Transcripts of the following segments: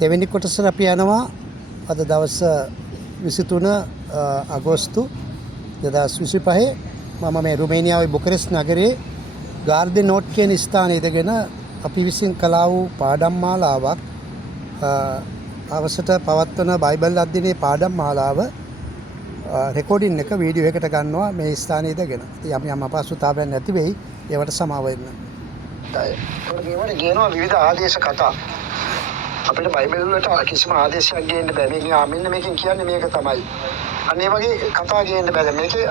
දෙවෙනි කොටසට අපි යනවා අද දවස් 23 අගෝස්තු 2025 මම මේ රුමේනියාවේ බුකරෙස්ට් නගරයේ ගාර්ඩන් නෝට් කියන ස්ථානයේ ඉඳගෙන අපි විසින් කළා වූ පාඩම් මාලාවක් අවසට පවත්වන බයිබල් අධ්‍යයනයේ පාඩම් මාලාව රෙකෝඩින් එක වීඩියෝ එකට ගන්නවා මේ ස්ථානයේ ඉඳගෙන. ඉතින් යම් අපහසුතාවයන් නැති වෙයි. ඒවට සමාව වෙන්න. ඒකට කියනවා විවිධ ආදේශ කතා. අපිට බයිබල් වලට කිසිම ආදේශයක් ගේන්න බෑ. මෙන්න මේකෙන් කියන්නේ මේක තමයි. අන්න ඒ වගේ කතා ගේන්න බෑ. මේකේ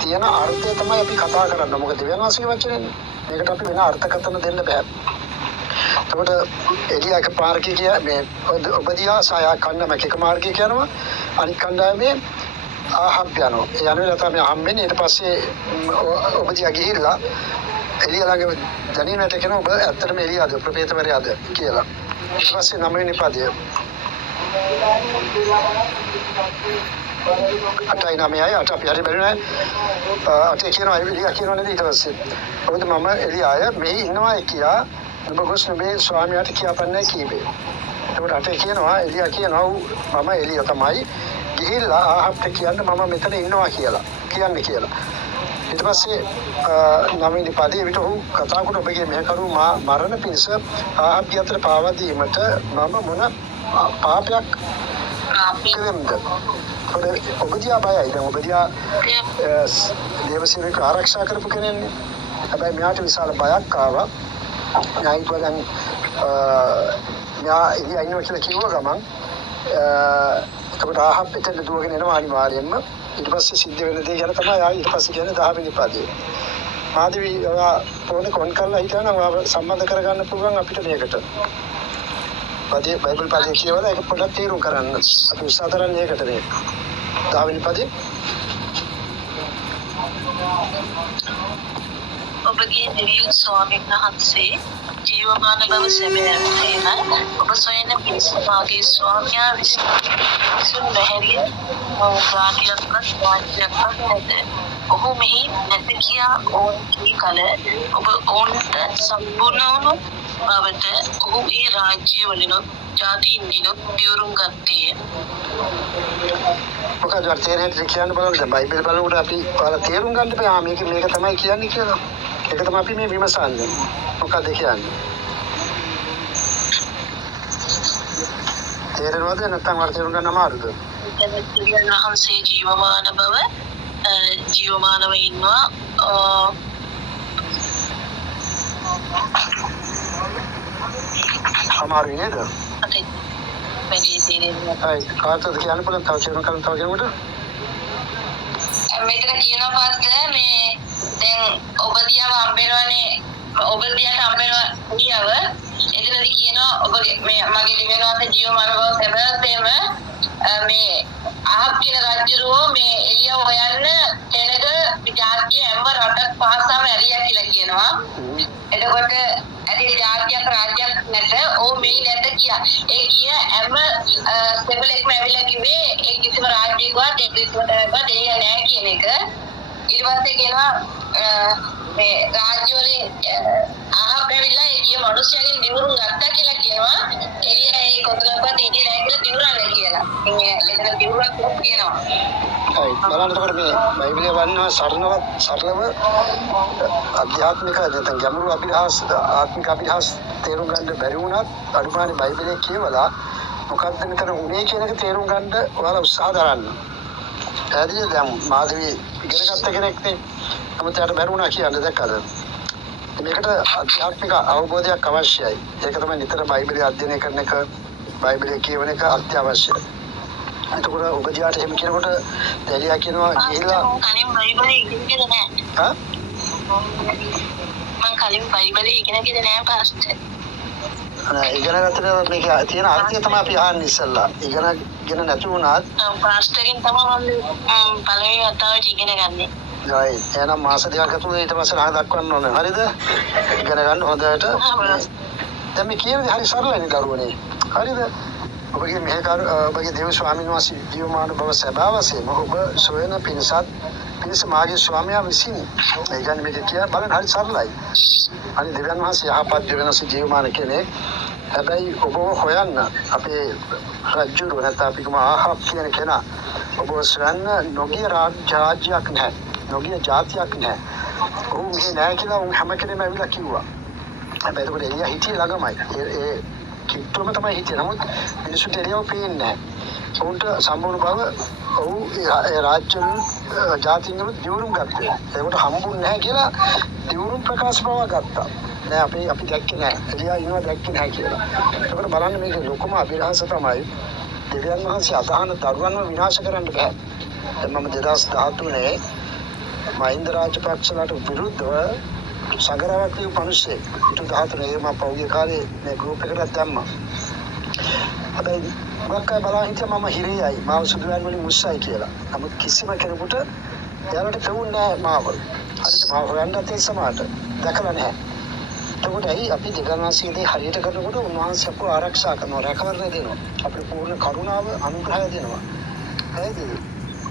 තියෙන අර්ථය තමයි අපි කතා කරන්නේ. මොකද වෙනවාසික වචනේ. මේකට අපි වෙන අර්ථකථන දෙන්න බෑ. එතකොට එලියක පාර්කේ කිය මේ ඔබදියා සාය කණ්ඩායමක එක මාර්ගය කියනවා. අනිත් කණ්ඩායමේ ආහබ් යනවා. ඒ යනවා තමයි හම්බෙන්නේ. ඊට පස්සේ ඔබදියා ගිහිල්ලා එලිය ළඟ දැනීමට කියනවා ඔබ ඇත්තටම එලියද ප්‍රපේතවරයාද කියලා. ඊට පස්සේ 9 වෙනි පදය 8:9යි 8 අපි හරි බැරිනේ 8 කියනවා එලියා කියනවා නේද ඊට පස්සේ ඔබද මම එලියාය මෙහි ඉන්නවා කියා ඔබ ගොස් නෙමේ ස්වාමියාට කියපන්නේ කීවේ. ඒකට 8 කියනවා එලියා කියනවා මම එලියා තමයි ගිහිල්ලා ආහබ්ට කියන්න මම මෙතන ඉන්නවා කියලා කියන්නේ කියලා. ඊට පස්සේ 9 වෙනි පදයේ විතර කතා කොට ඔබගේ මෙහෙකරු මරණ පිණිස ආහබ් යතර පාවා දීමට මම මොන පාපයක් කළෙම්ද? ඔබදියා බයයි. දැන් ඔබදියා දේවසේවක ආරක්ෂා කරපු කෙනෙක්නේ. හැබැයි මෙයාට විශාල බයක් ආවා. ඥායිත් වදන් මෙයා ඉන්නවා කියලා කිව්ව ගමන් ඒකට ආහබ් පිටට දුවගෙන එනවා අනිවාර්යෙන්ම. ඊට පස්සේ සිද්ධ වෙන දේ ගැන තමයි ආයි ඊට පස්සේ කියන්නේ 10 වෙනි පදේ. මාදවි ඔයා ෆෝන් කොන් කරලා හිටවනම් ඔයාව සම්බන්ධ කරගන්න පුළුවන් අපිට මේකට. පදේ බයිබල් පදේ කියවලා ඒක පොඩ්ඩක් තීරු කරන්න. අපි උත්සාහ කරන්නේ ඒකට මේ. 10 වෙනි පදේ. ඔබගේ දෙවියන් ස්වාමීන් වහන්සේ ජීවමාන බව සැබෑවටම ඔබ සොයන පිරිසමාගේ ස්වාමියා විසින් බැහැරිය ජාතියක්වත් වාචියක්වත් නැත. ඔහු මෙහි නැත කියා ඔවුන් කී කල ඔබ ඔවුන්ට සම්පූර්ණ වුණු බවට ඔහු ඒ රාජ්‍ය වලිනුත් ජාතීන්ගෙනුත් දියුරුම් ගත්තේය. මොකද වර්තේරේ කියන්න බලන්න බයිබල් බලනකොට අපි ඔයාලා තේරුම් ගන්න බෑ මේක තමයි කියන්නේ කියලා. ඒක තමයි අපි මේ විමසන්නේ. මොකද කියන්නේ? තේරෙනවද නැත්නම් වර්තේරුම් ගන්න අමාරුද? දෙවියන් වහන්සේ ජීවමාන බව ජීවමානව ඉන්නවා. අමාරුයි නේද? වැඩි තේරෙන්නේ හරි කාටද කියන්න පුළුවන් තව කෙනෙකුට? මෙතන කියනවා පාස්ටර් මේ දැන් ඔබදියාව හම්බෙනවනේ ඔබදියාට හම්බෙනවා කියව එතනදී කියනවා ඔබ මේ මගේ දිවෙනවාස ජීවමාන බව සැබෑවටම මේ ආහබ් කියන රජුරෝ මේ එළිය හොයන්න කෙනක ජාතිය හැම රටක් පහසම ඇරියා කියලා කියනවා. එතකොට ඇයි ජාතියක් රාජ්‍යයක් නැත ඕ මේ නැත කියා. ඒ කිය හැම සෙබලෙක්ම ඇවිල්ලා කිව්වේ ඒ කිසිම රාජ්‍යයකවත් ඒ කිසිම තැනකවත් එළිය නැහැ කියන එක. ඊට පස්සේ කියනවා මේ රාජ්‍යවලින් ආහබ් ඇවිල්ලා ඒ කිය මිනිස්යාගෙන් දිනුරුම් ගත්තා කියලා කියනවා. එළිය ඒ කොතනකවත් ඉන්නේ නැහැ කියලා දිනුරන්නේ කියලා. ඉන්නේ එතන දිනුරක් කියනවා. හරි බලන්න එතකොට මේ බයිබලයේ වන්නා සරලව අධ්‍යාත්මික නැත්නම් ගැඹුරු අභිරහස් ආත්මික අභිරහස් තේරුම් ගන්න බැරි වුණත් අනුමානේ බයිබලයේ කියවලා මොකක්ද මෙතන උනේ කියන එක තේරුම් ගන්න ඔයාලා උත්සාහ දරන්න. ඇයි දැන් මාධවි ඉගෙන ගත්ත කෙනෙක්නේ. නමුත් යාට බැරි වුණා කියන්නේ දැක්කද? මේකට අධ්‍යාත්මික අවබෝධයක් අවශ්‍යයි. ඒක තමයි නිතර බයිබලයේ අධ්‍යයනය කරන එක බයිබලයේ කියවන එක අත්‍යවශ්‍යයි. එතකොට ඔබදියාට එහෙම කියනකොට එලියා කියනවා ගිහිල්ලා කලින් බයිබලයේ ඉගෙනගෙන නැහැ. මම කලින් බයිබලයේ ඉගෙනගෙන නැහැ පාස්ටර්. ඉගෙන ගන්නකොට මේක තියෙන අර්ථය තමයි අපි අහන්නේ ඉස්සෙල්ලා. ඉගෙනගෙන නැති වුණත් පාස්ටර්ගෙන් තමයි මම පළවෙනි වතාවට ඉගෙන ගන්නේ. right. එහෙනම් මාස දෙකක් ඇතුළත ඊට පස්සේ රහ දක්වන්න ඕනේ. හරිද? ඉගෙන ගන්න හොඳට. දැන් මේ කියන්නේ හරි සරලයි දරුවනේ. හරිද? ඔබගේ ඔබගේ දේව ස්වාමීන් වහන්සේ ජීවමාන බව සැබෑවසේම ඔබ සොයන පිණිස මාගේ ස්වාමියා විසින් ඒ කියන්නේ මේක කියන බලන්න හරි සරලයි. අනිත් දෙවියන් වහන්සේ යහපත් දෙවියන් වහන්සේ ජීවමාන කෙනෙක් හැබැයි ඔබ හොයන්න අපේ රජුරු නැත්නම් අපි කියමු ආහාප් කියන කෙනා ඔබ සොයන්න නොගිය රාජ්‍යයක් නැහැ. නොගිය ජාතියක් නැහැ. ඔහු මේ නැහැ කියලා උන් හැම කෙනෙම ඇවිල්ලා කිව්වා. හැබැයි ඒක එළිය හිටියේ ළඟමයි. ඒ කිට්ටුවම තමයි හිටියේ. නමුත් මිනිස්සුන්ට එළියව පේන්නේ නැහැ. උන්ට සම්පූර්ණ බව ඔහු ඒ රාජ්‍යවල ජාතින්වල දියුණුම් ගත්තා. ඒකට හම්බුන්නේ නැහැ කියලා දියුණුම් ප්‍රකාශ බව ගත්තා. නෑ අපි දැක්කේ නෑ. එළියා ඉන්නවා දැක්කේ නෑ කියලා. ඒකට බලන්න මේක ලොකුම අභිලාෂ තමයි දෙවියන් වහන්සේ අදහන දරුවන්ව විනාශ කරන්න බෑ. මම 2013 මහින්ද රාජපක්ෂලාට විරුද්ධව සංගරාවක් කියපු මිනිස්සේ ඊට 13 මම පෞගේ කාලේ මේ ගෲප් එකට දැම්මා. හැබැයි මොකක් බලලා හිටියා මම හිරේයි මාව සුදුයන් වලින් මුස්සයි කියලා. නමුත් කිසිම කෙනෙකුට එයාලට තවුන්නේ නෑ මාව. හරිද මාව හොයන්න තියෙන සමාට දැකලා නෑ. එතකොට ඇයි අපි දෙගනාසියේදී හරියට කරනකොට උන්වහන්සේ අපව ආරක්ෂා කරනවා රැකවරණය දෙනවා. අපිට පූර්ණ කරුණාව අනුග්‍රහය දෙනවා. හරිද?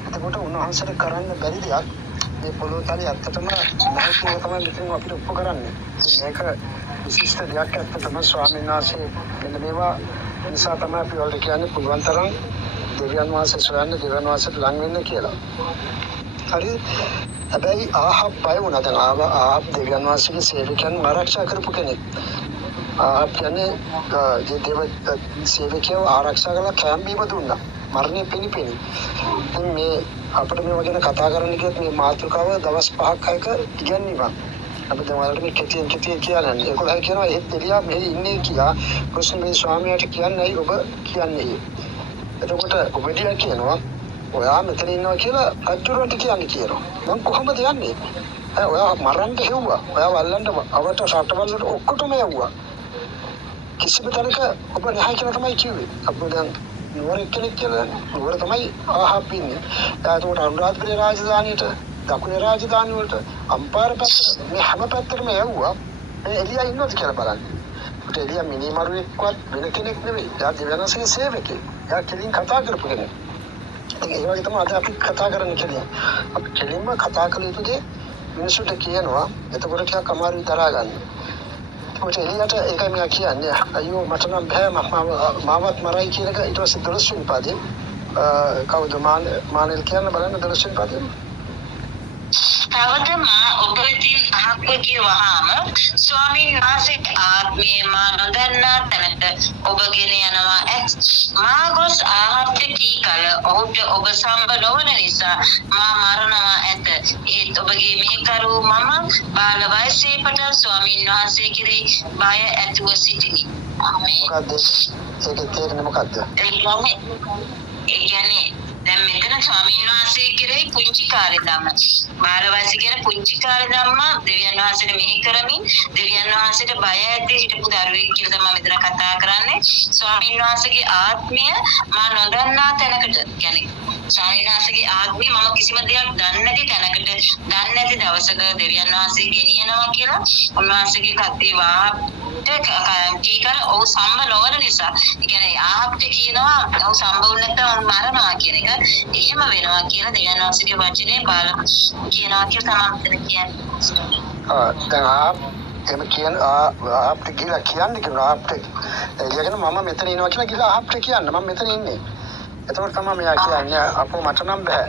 එතකොට උන්වහන්සේට කරන්න බැරි දෙයක් මේ පොළොව තලයේ ඇත්තටම මහත්කම තමයි මෙතන අපිට ඔප්පු කරන්නේ. මේක විශිෂ්ට දෙයක් ඇත්තටම ස්වාමීන් වහන්සේ මෙන්න මේවා නිසා තමයි අපි වලට කියන්නේ පුළුවන් තරම් දෙවියන් වහන්සේ සොයන්න දෙවියන් වහන්සේට ලං වෙන්න කියලා. හරි? හැබැයි ආහාප් බය වුණා. දැන් ආහාප් දෙවියන් වහන්සේගේ සේවකයන් ආරක්ෂා කරපු කෙනෙක්. ආහාප් කියන්නේ දේව සේවකයෝ ආරක්ෂා කරලා කැම්බීම දුන්නා. මරණය පිණිපිණි. ඉතින් මේ අපිට මේව ගැන කතා කරන්න කියත් මේ මාතෘකාව දවස් 5ක් 6ක ඉගෙනීමක්. අපි දැන් වලට මේ කෙටියෙන් කියන්නේ. ඒගොල්ලෝ කියනවා එහෙත් එළියා මෙහි ඉන්නේ කියලා. ප්‍රශ්න මේ ස්වාමියාට කියන්නේ ඔබ කියන්නේ. එතකොට ඔබදියා කියනවා ඔයා මෙතන ඉන්නවා කියලා අච්චුරට කියනවා. මම කොහොමද යන්නේ? ඔයා මරන්න හෙව්වා. ඔයා වල්ලන්න අවට රටවලට ඔක්කොටම යවුවා. කිසිම තැනක ඔබ නැහැ කියලා තමයි කිව්වේ. අපෝ දැන් නුවර කෙනෙක් කියලා නුවර තමයි ආහාප් ඉන්නේ. ඒකට අනුරාධපුර රාජධානියට දකුණේ රාජධානිය වලට අම්පාර පැත්තට මේ හැම පැත්තටම යවුවා. මේ එළියා ඉන්නවද කියලා බලන්න. ඒකට එළියා මිනිමරුවෙක්වත් වෙන කෙනෙක් නෙවෙයි. එයා දෙවියන්සේගේ සේවකයෙක්. එයා කෙලින් කතා කරපු කෙනෙක්. ඒ වගේ තමයි අද අපි කතා කරන්න කෙලින්. අපි කෙලින්ම කතා කළ යුතු දේ මිනිසුන්ට කියනවා. එතකොට ටිකක් අමාරුයි දරා ගන්න. ඒකට එළියට ඒකයි මම කියන්නේ. අයියෝ මට නම් බෑ මාවත් මරයි කියන එක ඊට පස්සේ 12 වෙනි පාදේ කවුද මානෙල් කියන්න බලන්න 12 වෙනි පාදේ. තවද මා ඔබ වෙතින් අහක්ව කිව්වහම ස්වාමීන් වහන්සේට ආත්මය මා නොදන්නා තැනට ඔබගෙන යනවා මා ගොස් ආහාරට කී කල ඔහුට ඔබ සම්බ නොවන නිසා මා මරණවා ඇත. ඒත් ඔබගේ මේ කරු මම බාල වයසේ පටන් ස්වාමීන් වහන්සේ කෙරෙහි බය ඇතුව සිටිනි. මොකද්ද ඒකේ තේරෙන්නේ මොකද්ද? ඒ කියන්නේ දැන් මෙතන ස්වාමීන් වහන්සේ කෙරෙහි පුංචි කාලේ ධම්ම බාල වයසේ කියන පුංචි කාලේ ධම්ම දෙවියන් වහන්සේට මෙහි කරමින් දෙවියන් වහන්සේට බය ඇති හිටපු දරුවෙක් කියලා තමයි මෙතන කතා කරන්නේ. ස්වාමීන් වහන්සේගේ ආත්මය මා නොදන්නා තැනකට කියන්නේ ස්වාමීන් වහන්සේගේ ආත්මය මම කිසිම දෙයක් දන්නේ නැති තැනකට දන්නේ නැති දවසක දෙවියන් වහන්සේ ගෙනියනවා කියලා උන්වහන්සේගේ කත්තේ කීකර ඔහු සම්බ නොවන නිසා ඒ කියන්නේ ආහප්ට කියනවා ඔහු සම්බ වුණ නැත්නම් මරනවා කියන එක එහෙම වෙනවා කියලා දෙවියන් වහන්සේගේ වචනේ බාල කියනවා කියලා තමයි කියන්නේ. දැන් එහෙම කියන ආප්ට කියලා කියන්නේ කියලා ආප්ට එයාගෙන මම මෙතන ඉනවා කියලා කියලා ආප්ට කියන්න මම මෙතන ඉන්නේ. එතකොට තමයි මෙයා කියන්නේ අපෝ මට නම් බෑ.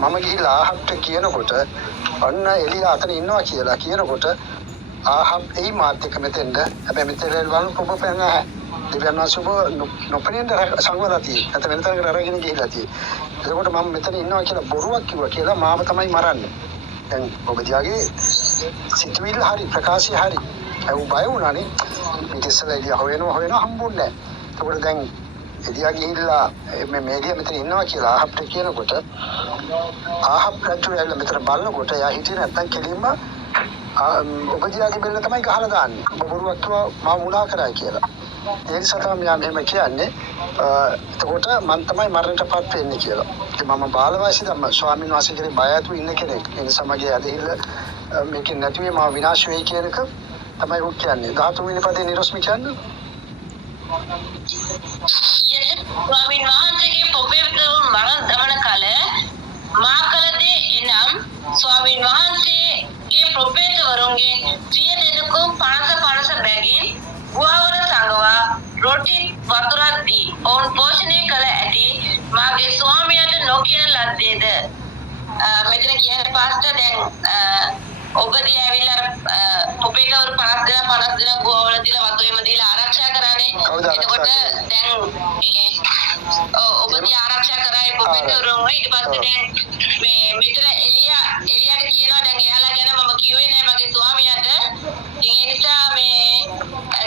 මම ගිහිල්ලා ආප්ට කියනකොට අන්න එළියා අතන ඉන්නවා කියලා කියනකොට ආහප් ඒ මාත් එක්ක මෙතෙන්ද හැබැයි මෙතන වල ඔබ පෙන්නේ දෙවියන් වහන්සේ නොපෙනෙන්න සංවදලා තියෙන්නේ. නැත්නම් වෙන තැනකට අරගෙන ගිහිල්ලා තියෙන්නේ. එතකොට මම මෙතන ඉන්නවා කියලා බොරුවක් කිව්වා කියලා මාව තමයි මරන්නේ. දැන් ඔබ දියාගේ සිතුවිල්ල හරි ප්‍රකාශය හරි ඒ බය වුණානේ. මේක ඉස්සෙල්ලා එළියා හොයනවා හම්බුන්නේ නැහැ. එතකොට දැන් එළියා ගිහිල්ලා මේ මේලිය මෙතන ඉන්නවා කියලා ආහප්ට කියනකොට ආහප් රජුලා මෙතන බලනකොට එයා හිටියේ නැත්නම් කෙලින්ම ඔබ දියාගේ බෙල්ල තමයි ගහලා දාන්නේ. ඔබ බොරුවක් කිව්වා මම මුලා කරා කියලා. ඒ නිසා තමයි මම මෙහෙම කියන්නේ. එතකොට මම තමයි මරණයටපත් වෙන්නේ කියලා. ඉතින් මම බාලවාසී ධම්ම ස්වාමීන් වහන්සේ කෙරේ බය ඇතුව ඉන්න කෙනෙක්. ඒ නිසා මගේ ඇදහිල්ල මේකෙන් නැති වෙයි මම විනාශ වෙයි කියන එක තමයි ඔක් කියන්නේ. 13 වෙනි පදේ නිරොස්මි කියන්නේ. ස්වාමීන් වහන්සේගේ පොපෙව්දව මරණ දමන කල මා කල දේ එනම් ස්වාමීන් වහන්සේගේ ප්‍රොපේතවරුන්ගේ 100 දෙනෙකු 50 බැගින් ගුහාවර සංගවා රොටි වතුරක් දී ඔවුන් පෝෂණය කළ ඇති මාගේ ස්වාමියාට නොකියන ලද්දේද මෙතන කියන්නේ පාස්ටර් දැන් ඔබදී ඇවිල්ලා පොපේකවරු 50 දින ගෝවල දීලා වතුරේම දීලා ආරක්ෂා කරානේ. එතකොට දැන් ඔබදී ආරක්ෂා කරායි පොපේකවරුන් ඊට පස්සේ දැන් මේ මෙතන එලියාට කියනවා දැන් එයාලා ගැන මම කිව්වේ නෑ මගේ ස්වාමියාට. ඉතින් ඒ නිසා මේ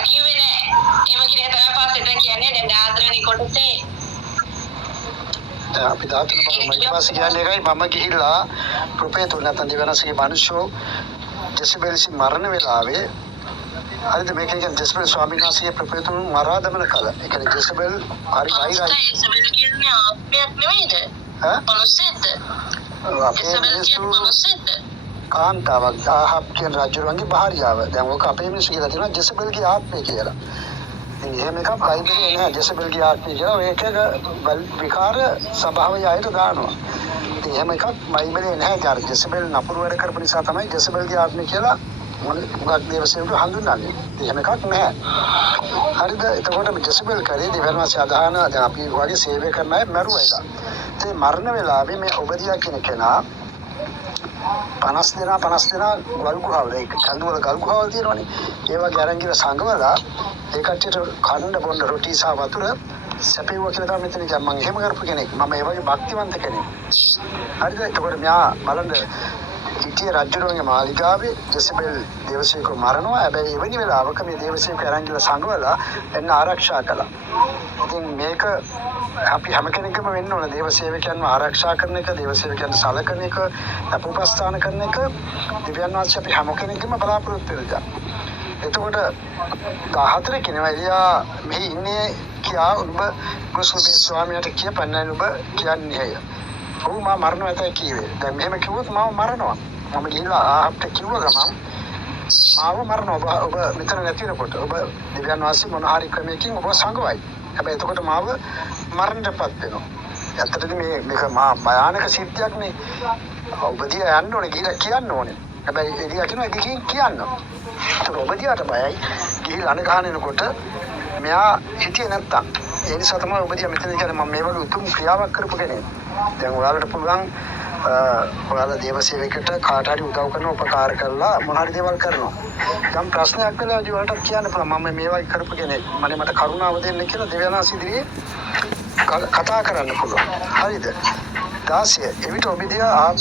කිව්වේ නෑ. එහෙම කියන තරම් පස්සේ දැන් කියන්නේ දැන් ආදරණීය කොටසේ අපි දාතන බලමු ඊට පස්සේ කියන්නේ එකයි මම ගිහිල්ලා ප්‍රොපේතුල් නැත්නම් දෙවනස්ගේ මිනිස්සු ජෙසබෙල්සි මරණ වෙලාවේ හරිද මේක කියන්නේ ජෙසබෙල් ස්වාමීන් වහන්සේගේ ප්‍රොපේතුල් මරා දමන කල ඒ කියන්නේ ජෙසබෙල් හරි වෛරයි ජෙසබෙල් කියන්නේ ආත්මයක් නෙවෙයිද මනුස්සෙක්ද අපේ මිනිස්සු කාන්තාවක් ආහබ් කියන රජුගේ භාර්යාව දැන් ඔක අපේ මිනිස්සු කියලා තියෙනවා ජෙසබෙල්ගේ ආත්මය කියලා එහෙම එකක් බයිබලයේ නෑ ජෙසබෙල්ගේ ආත්මය කියලා ඒක විකාර සභාවේ ආයත දානවා. ඉතින් එහෙම එකක් බයිබලයේ නෑ ජාර ජෙසබෙල් නපුරු වැඩ කරපු නිසා තමයි ජෙසබෙල්ගේ ආත්මය කියලා මොකක් දේවසේවරු හඳුන්වන්නේ. එහෙම එකක් නෑ. හරිද? එතකොට ජෙසබෙල් කරේ දෙවනවාසේ අදහන දැන් අපි වගේ සේවය කරන අය මරුවා එක. ඒ මරණ වෙලාවේ මේ ඔබදියා කියන කෙනා 50 දෙනා ගල් ගුහාවල ඒක කඳුවල ගල් ගුහාවල තියෙනවනේ. ඒවා ගෑරන් කියලා සංගවලා ඒ කට්ටියට කන්න බොන්න රොටි සහ වතුර සැපෙවුවා කියලා තමයි මෙතන කියන්නේ. මම එහෙම කරපු කෙනෙක්. මම ඒ වගේ භක්තිවන්ත කෙනෙක්. හරිද? ඒකවල මෙයා බලන්න හිටිය රජුගේ මාලිගාවේ ජෙසබෙල් දේවසේවක මරනවා. හැබැයි එවැනි වෙලාවක මේ දේවසේවක අරන් කියලා සංගවලා එන්න ආරක්ෂා කළා. ඉතින් මේක අපි හැම කෙනෙක්ම වෙන්න ඕන දේවසේවකයන්ව ආරක්ෂා කරන එක, දේවසේවකයන් සලකන එක, අපෝපස්ථාන කරන එක දිව්‍යන් වහන්සේ අපි හැම කෙනෙක්ම බලාපොරොත්තු වෙනවා. එතකොට 14 කෙනෙක් එලියා මෙහි ඉන්නේ කියා ඔබ ගොස්ලේ ස්වාමියාට කියපන්නයි ඔබ කියන්නේ. ඔව් මා මරණ ඇතයි කිව්වේ. දැන් මෙහෙම කිව්වොත් මාව මරනවා. මම ගිහිල්ලා ආහප්ට කිව්ව ගමන් මාව මරනවා. ඔබ මෙතන නැතිනකොට ඔබ දිව්‍යන් වහන්සේ මොන හරි ක්‍රමයකින් ඔබ සංගවයි. හැබැයි එතකොට මාව මරණයටපත් වෙනවා. ඇත්තටම මේක මා භයානක සිද්ධියක් නේ. ඔබදී යන්න ඕනේ ගිහිල්ලා කියන්න ඕනේ. හැබැයි එළිය කියනවා ගිහින් කියන්න. ඒක ඔබදියාට බයයි. ගිහිල්ලා අනගහනනකොට මෙයා හිතියේ නැත්තම් ඒ නිසා තමයි ඔබදියා මෙතන කියන්නේ මම මේ වගේ උතුම් ක්‍රියාවක් කරපු කෙනෙක්. දැන් ඔයාලට පුළුවන් ඔයාලා දේවසේවකයට කාට හරි උදව් කරන උපකාර කරලා මොන හරි දේවල් කරනවා. ගම් ප්‍රශ්නයක් වෙලා ජීවිතයට කියන්න පුළුවන් මම මේ වගේ කරපු කෙනෙක්. මට කරුණාව දෙන්න කියලා දෙවියන්ස් ඉදිරියේ කතා කරන්න පුළුවන්. හරිද? 16 එවිට ඔබදියා ආප්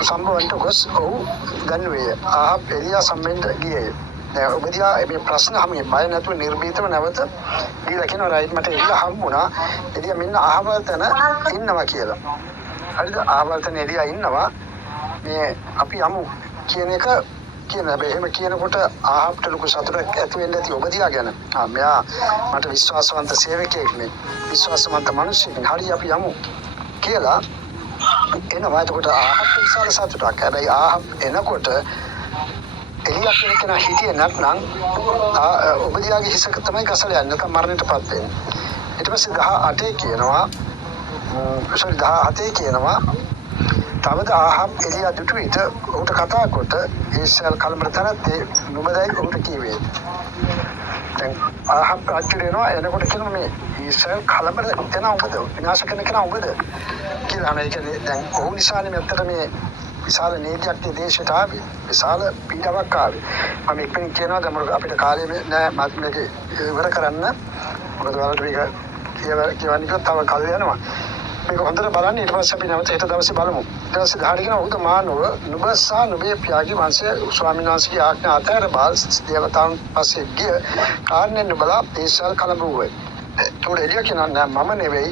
සම්බවන්ට ගොස් ඔහු ගන්වේ ආප් එලියා සම්බෙන්ද ගියේ. දැන් ඔබදියා මේ ප්‍රශ්න හැම බය නැතුව නිර්භීතව නැවත දීලා කියනවා රයිට් මට එලියා හම්බුණා. එලියා මෙන්න අහවල් තැන ඉන්නවා කියලා. හරිද? අහවල් තැන එලියා ඉන්නවා. මේ අපි යමු කියන එක කියන හැබැයි එහෙම කියනකොට ආහප්ට ලොකු සතුටක් ඇති වෙන්නේ නැති ඔබදියා ගැන. මෙයා මට විශ්වාසවන්ත සේවකයෙක් නේ. විශ්වාසවන්ත මිනිහෙක්. හරි අපි යමු කියලා එනවා. එතකොට ආහප්ට විශාල සතුටක්. හැබැයි ආහප් එනකොට එලියා කියන කෙනා හිටියේ නැත්නම් ඔබදියාගේ හිසක තමයි ගසලා යන්නේ. නැත්නම් මරණයටපත් වෙන්නේ. ඊට පස්සේ 18 කියනවා 17 කියනවා තවද ආහම් එලියා දුටු විට ඔහුට කතා කොට ඊශ්‍රායල් කලබල තරත්තේ නුඹදයි ඔහුට කිව්වේ. දැන් ආහම් රජුරේනවා එනකොට කියනවා මේ ඊශ්‍රායල් කලබල එන ඔබද විනාශ කරන කෙනා ඔබද කියලා. මේ කියන්නේ දැන් ඔහු නිසානේ මෙතන මේ විශාල නීතියක් දේශයට ආවේ. විශාල පීඩාවක් ආවේ. මම එක්කෙනෙක් කියනවා දැන් අපිට කාලය නෑ මත් මේක ඉවර කරන්න. මොකද වලට මේක කියවන්නේ තව කල් යනවා. මේක හොඳට බලන්න ඊට පස්සේ අපි නැවත හෙට දවසේ බලමු. ඊට පස්සේ ධාරිකන උද මානව නුබසා නුබේ පියාගේ වංශය ස්වාමීන් වහන්සේගේ ආඥා අතර බාල් දේවතාවුන් පස්සේ ගිය කාරණේ නුබලා දේශල් කලඹුවේ. ඒතකොට එළිය කියනවා මම නෙවෙයි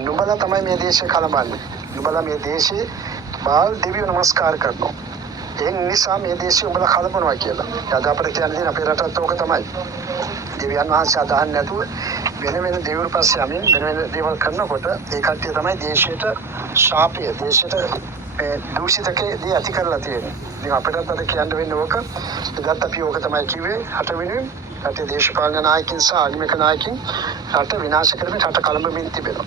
නුබලා තමයි මේ දේශය කලඹන්නේ. නුබලා මේ දේශේ බාල් දෙවියෝ නමස්කාර කරනවා. ඒ නිසා මේ දේශය උඹලා කලඹනවා කියලා. අද අපිට කියන්න දෙන අපේ රටත් ඕක තමයි. දෙවියන් වහන්සේ අදහන් නැතුව වෙන දේවල් පස්සේ යමින් වෙන දේවල් කරනකොට ඒ කට්ටිය තමයි දේශයට ශාපය දේශයට දූෂිතකේ ඇති කරලා තියෙන්නේ. ඉතින් අපිටත් අද කියන්න වෙන්නේ ඕක. එදත් අපි ඕක තමයි කිව්වේ 8 වෙනින් රටේ දේශපාලන නායකින් සහ ආගමික නායකින් රට විනාශ කරමින් රට කලඹමින් තිබෙනවා.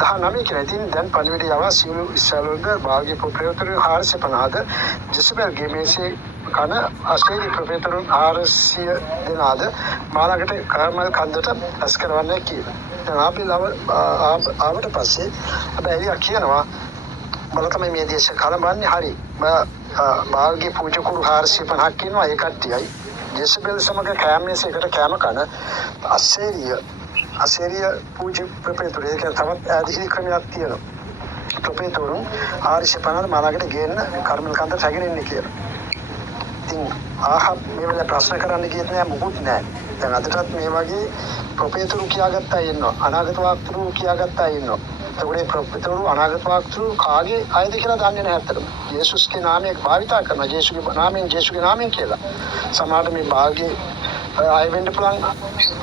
19 කියලා ඉතින් දැන් පණිවිඩය යවා සියලු ඉස්රායල් වල භාග්‍ය ප්‍රයෝතරු 450ද ජෙසබෙල්ගේ මේසේ කන අශේරි ප්‍රපේතරුන් 400 දෙනාද මාළකට කර්මල් කන්දට ඇස් කරවන්නේ කියලා. දැන් අපි ආවට පස්සේ අපි එළිය කියනවා බල තමයි මේ දේශ කලබන්නේ හරි. බාල්ගේ පූජකුරු 450ක් ඉන්නවා ඒ කට්ටියයි. ජෙසබෙල් සමග කෑමේසයකට කෑම කන අශේරිය පූජ ප්‍රපේතරු ඒක තවත් ඇදිලි ක්‍රමයක් තියෙනවා. ප්‍රපේතරුන් 450 මාළකට ගේන්න කර්මල් කන්දට හැගෙනන්නේ කියලා. ඉතින් ආහබ් මේ වෙලාවේ ප්‍රශ්න කරන්න ගියෙත් නෑ මොකුත් නෑ. දැන් අදටත් මේ වගේ ප්‍රොපේතරු කියාගත්තා ඉන්නවා. අනාගත වාක්තරු කියාගත්තා ඉන්නවා. ඒගොල්ලේ ප්‍රොපේතරු අනාගත වාක්තරු කාගේ ආයද කියලා දන්නේ නැහැ අත්තටම. යේසුස්ගේ නාමයෙන් භාවිතා කරනවා. ජේසුගේ නාමයෙන් කියලා. සමහරවිට මේ භාගයේ ආය වෙන්න පුළුවන්.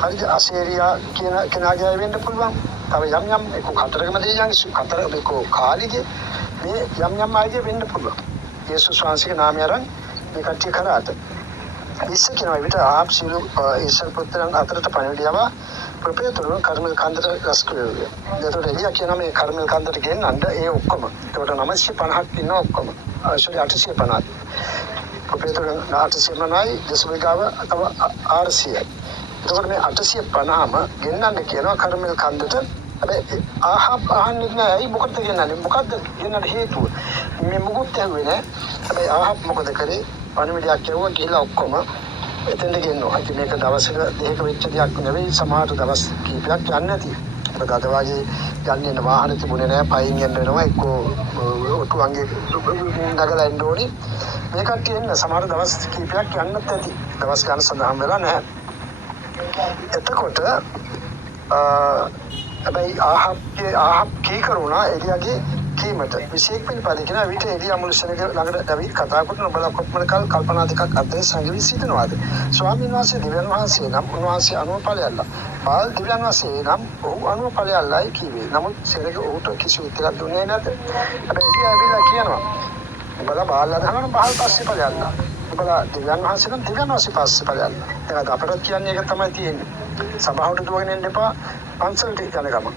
හරිද? අසේරියා කියන කෙනාගේ ආය වෙන්න පුළුවන්. තව යම් එක්ක කතරගම දෙවියන්ගේ කතර එක්ක කාලිගේ මේ යම් ආයගේ වෙන්න පුළුවන්. යේසුස් වහන්සේගේ නාමය අරන් මේ කට්ටිය කරාට ඉස්ස කියනවා විතර ආප් සිළු ඉස්සල් පුත්‍රයන් අතරට පණිවිඩයව ප්‍රපේතරුන් කර්මල් කන්දට රැස් කළේ. ඒතකොට එළිය කියනවා මේ කර්මල් කන්දට ගෙන්නන්න ඒ ඔක්කොම. ඒකට 950ක් ඉන්නවා ඔක්කොම. actually 850ක්. ප්‍රපේතරුන් 850යි ජෙසබෙල්ගාව තව 400යි. ඒතකොට මේ 850ම ගෙන්නන්න කියනවා කර්මල් කන්දට. හැබැයි ආහබ් අහන්නේ නැහැ. ඇයි මොකටද ගෙන්නන්නේ? මොකද්ද ගෙන්නන්න හේතුව? මේ මොකුත් ඇහුවේ නැහැ. හැබැයි ආහබ් මොකද කරේ? පණිවිඩයක් කියවුවා ගිහලා ඔක්කොම එතෙන්ට ගෙන්නවා. ඉතින් මේක දවසක දෙකක වෙච්ච දෙයක් නෙවෙයි. සමහර දවස් කීපයක් යන්නේ නැති. මොකද අද වාගේ යන්නේ නැ වාහන තිබුණේ නැහැ. පයින් යන්න වෙනවා. එක්කෝ ඔටුවන්ගේ නගලා එන්න ඕනි. මේ කට්ටිය එන්න සමහර දවස් කීපයක් යන්නත් ඇති. දවස් ගන්න සඳහන් වෙලා නැහැ. එතකොට හැබැයි ආහබ් කී කරුණා එළියගේ කීමට විශේෂ පිළිපද කියන විට එළිය අමුලසනක ළඟට දවිත් කතා කරන බල කොප්මණ කල් කල්පනා දෙකක් අතරේ සංගවි සිටිනවාද ස්වාමීන් වහන්සේ දිව්‍යන් වහන්සේ නම් උන්වහන්සේ අනුපලයල්ලා බාල් දිව්‍යන් වහන්සේ නම් ඔහු අනුපලයල්ලායි කීවේ නමුත් සෙනග ඔහුට කිසි උත්තරයක් දුන්නේ නැත හැබැයි එළිය ඇවිල්ලා කියනවා බල බාල්ලා දහන බාල් පස්සේ පලයල්ලා බල දිව්‍යන් වහන්සේ නම් දිව්‍යන් වහන්සේ පස්සේ පලයල්ලා ඒක අපරත් කියන්නේ ඒක තමයි තියෙන්නේ සභාවට දුවගෙන එන්න එපා පන්සලට යන ගම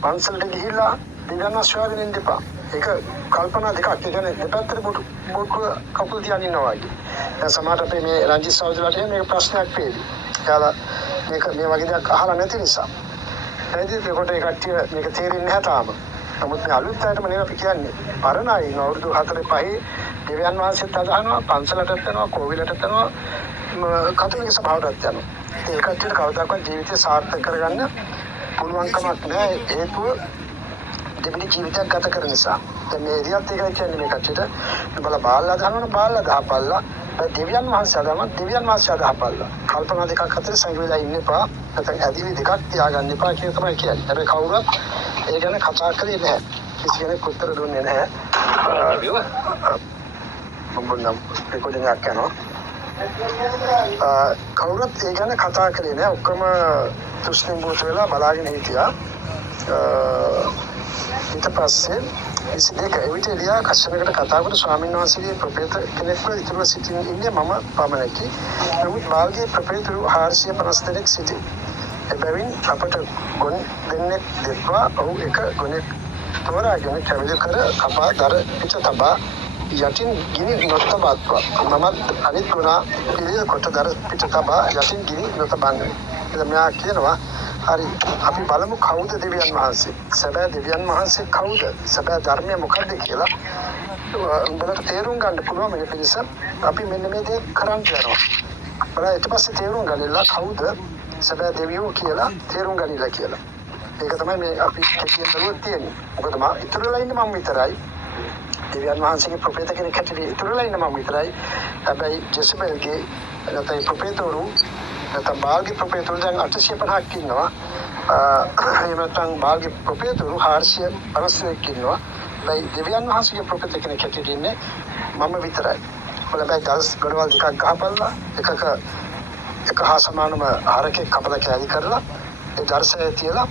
පන්සලට ගිහිල්ලා දිව්‍යන් වහන්සේ එන්න එපා ඒක කල්පනා දෙකක් ඒ කියන්නේ දෙපැත්තට බොට්ටුව කකුල් තියන් ඉන්නවා වගේ දැන් සමහරට අපේ මේ රංජිත් සහෝදරයාට මේක ප්‍රශ්නයක් වේවි එයාලා මේක මේ වගේ දෙයක් අහලා නැති නිසා ඒකත් ඒකට ඒ කට්ටිය මේක තේරෙන්නේ නැහැ තාම නමුත් මේ අලුත් අයටම නේ අපි කියන්නේ පරණ අය ඉන්න අවුරුදු 4-5 දිව්‍යන් වහන්සේත් අදහනවා පන්සලටත් යනවා කෝවිලටත් යනවා කතෝලික සභාවටත් යනවා ඒ කට්ටියට කවදාකවත් ජීවිතය සාර්ථක කරගන්න පුළුවන්කමක් නැහැ හේතුව දෙවිනි ජීවිතයක් ගත කරන නිසා දැන් මේ එරියත් එකයි කියන්නේ මේ කට්ටියට බල බාල්ලා දානවනේ බාල්ලා දහපල්ලා දෙවියන් වහන්සේ අදහපල්ලා කල්පනා දෙකක් අතර සංවිලා ඉන්න එපා නැත්නම් ඇදිලි දෙකක් තියාගන්න එපා කියන තමයි කියන්නේ හැබැයි කවුරුත් ඒ ගැන කතා කරේ නැහැ කිසි කෙනෙක් උත්තර දුන්නේ නැහැ මම නම් රෙකෝඩින් එකක් කරනවා කවුරුත් ඒ ගැන කතා කරේ නැහැ ඔක්කොම තුෂ්ණිම් බෝත වෙලා බලාගෙන හිටියා ඊට පස්සේ ඉතින් එවිට එළියා කස්සනකට කතා කරලා ස්වාමීන් වහන්සේගේ ප්‍රපේත කෙනෙක්ව ඉතුරුව සිටින් ඉන්නේ මම පමණකි. නමුත් බාල්ගේ ප්‍රපේතරු 450 දෙනෙක් සිටි. එබැවින් අපට ගොන් දෙන්නෙක් දෙත්වා ඔහු එක ගොනෙක් තෝරාගෙන කැවිලි කර කපා දර පිට තබා යටින් ගිනි නොතබත්වා. මමත් අනිත් ගුණා පිළිල කොට දර පිට තබා යටින් ගිනි නොතබන්නේ. එතන මෙයා කියනවා හරි අපි බලමු කවුද දෙවියන් වහන්සේ සැබෑ දෙවියන් වහන්සේ කවුද සැබෑ ධර්මය මොකක්ද කියලා උඹලට තේරුම් ගන්න පුළුවන් මේ පිළිස අපි මෙන්න මේ දේ කරන්න යනවා බලන්න ඊට පස්සේ තේරුම් ගන්නilla කවුද සැබෑ දෙවියෝ කියලා තේරුම් ගන්නilla කියලා ඒක තමයි මේ අපි කියන දරුවෝ තියෙන්නේ මොකද මම ඉතුරුලා ඉන්නේ මම විතරයි දෙවියන් වහන්සේගේ ප්‍රොෆෙත කෙනෙක් හැටියට ඉතුරුලා ඉන්නේ මම විතරයි හැබැයි ජෙසබෙල්ගේ නැත්නම් ප්‍රොෆෙතවරු නැත්නම් බාල්ගේ ප්‍රොපේතරු දැන් 850ක් ඉන්නවා. එහෙම නැත්නම් බාල්ගේ ප්‍රොපේතරු 450ක් ඉන්නවා. ඒ දෙවියන් වහන්සේගේ ප්‍රොපේත කෙනෙක් හැටියට ඉන්නේ මම විතරයි. බලපෑ දවස් ගොඩවල් දෙකක් ගහපල්ලා එක හා සමානම ආරකේ කපලා කැලි කරලා ඒ දර්ශනය තියලා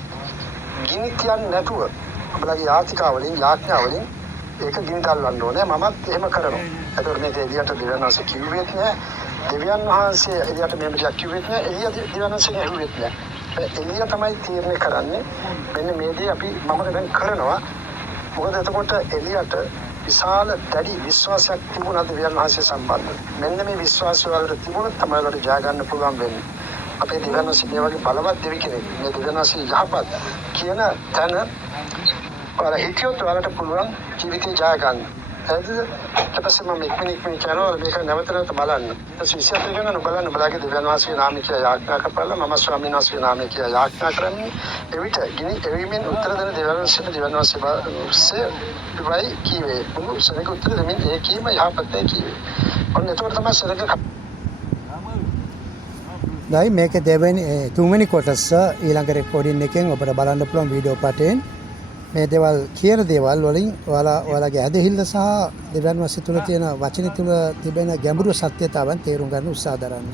ගිනි තියන්නේ නැතුව අපලගේ යාතිකාවලින් යාඥාවලින් ඒක ගිනි දැල්වන්න ඕනේ මමත් එහෙම කරනවා. ඒතකොට මේ එළියට දෙවියන් වහන්සේ කිව්වෙත් නෑ දෙවියන් වහන්සේ එළියට මෙහෙම දෙයක් කිව්වෙත් නෑ එළිය දෙවියන් වහන්සේ ඇහුවෙත් නෑ එළිය තමයි තීරණය කරන්නේ මෙන්න මේ දේ අපි මම දැන් කරනවා මොකද එතකොට එළියට විශාල දැඩි විශ්වාසයක් තිබුණා දෙවියන් වහන්සේ සම්බන්ධව. මෙන්න මේ විශ්වාසය වලට තිබුණොත් තමයි ඔයාලට ජය ගන්න පුළුවන් වෙන්නේ. අපේ දෙවියන් වහන්සේ මේ වගේ බලවත් දෙවි කෙනෙක්. මේ දෙවියන් වහන්සේ යහපත් කියන තැන ඔයාලා හිතියොත් ඔයාලට පුළුවන් ජීවිතේ ජය ගන්න. හරිද? ඊට පස්සේ මම ඉක්මනින් කියනවා මේක නැවත නැවත බලන්න. ඊට පස්සේ විශ්වාසය ගැන බලන්න බලගේ දෙවියන් වහන්සේගේ නාමය කියලා යාඥා කරපළා මම ස්වාමීන් වහන්සේගේ නාමය කියලා යාඥා කරන්නේ. එවිට ගිනි එවිමින් උත්තර දෙන දෙවියන් වහන්සේ වයි කීවේ. මොකද සරක උත්තර දෙමින් ඒ කීම යහපතයි කීවේ. ඔන්න ඒතකොට තමයි සරක දැන් මේකේ දෙවෙනි තුන්වෙනි කොටස ඊළඟ රෙකෝඩින් එකෙන් ඔබට බලන්න පුළුවන් වීඩියෝ පටයෙන් මේ දේවල් කියන දේවල් වලින් ඔයාලගේ ඇදහිල්ල සහ දෙවියන් වහන්සේ තුල තියෙන වචන තුල තිබෙන ගැඹුරු සත්‍යතාවන් තේරුම් ගන්න උත්සාහ දරන්න.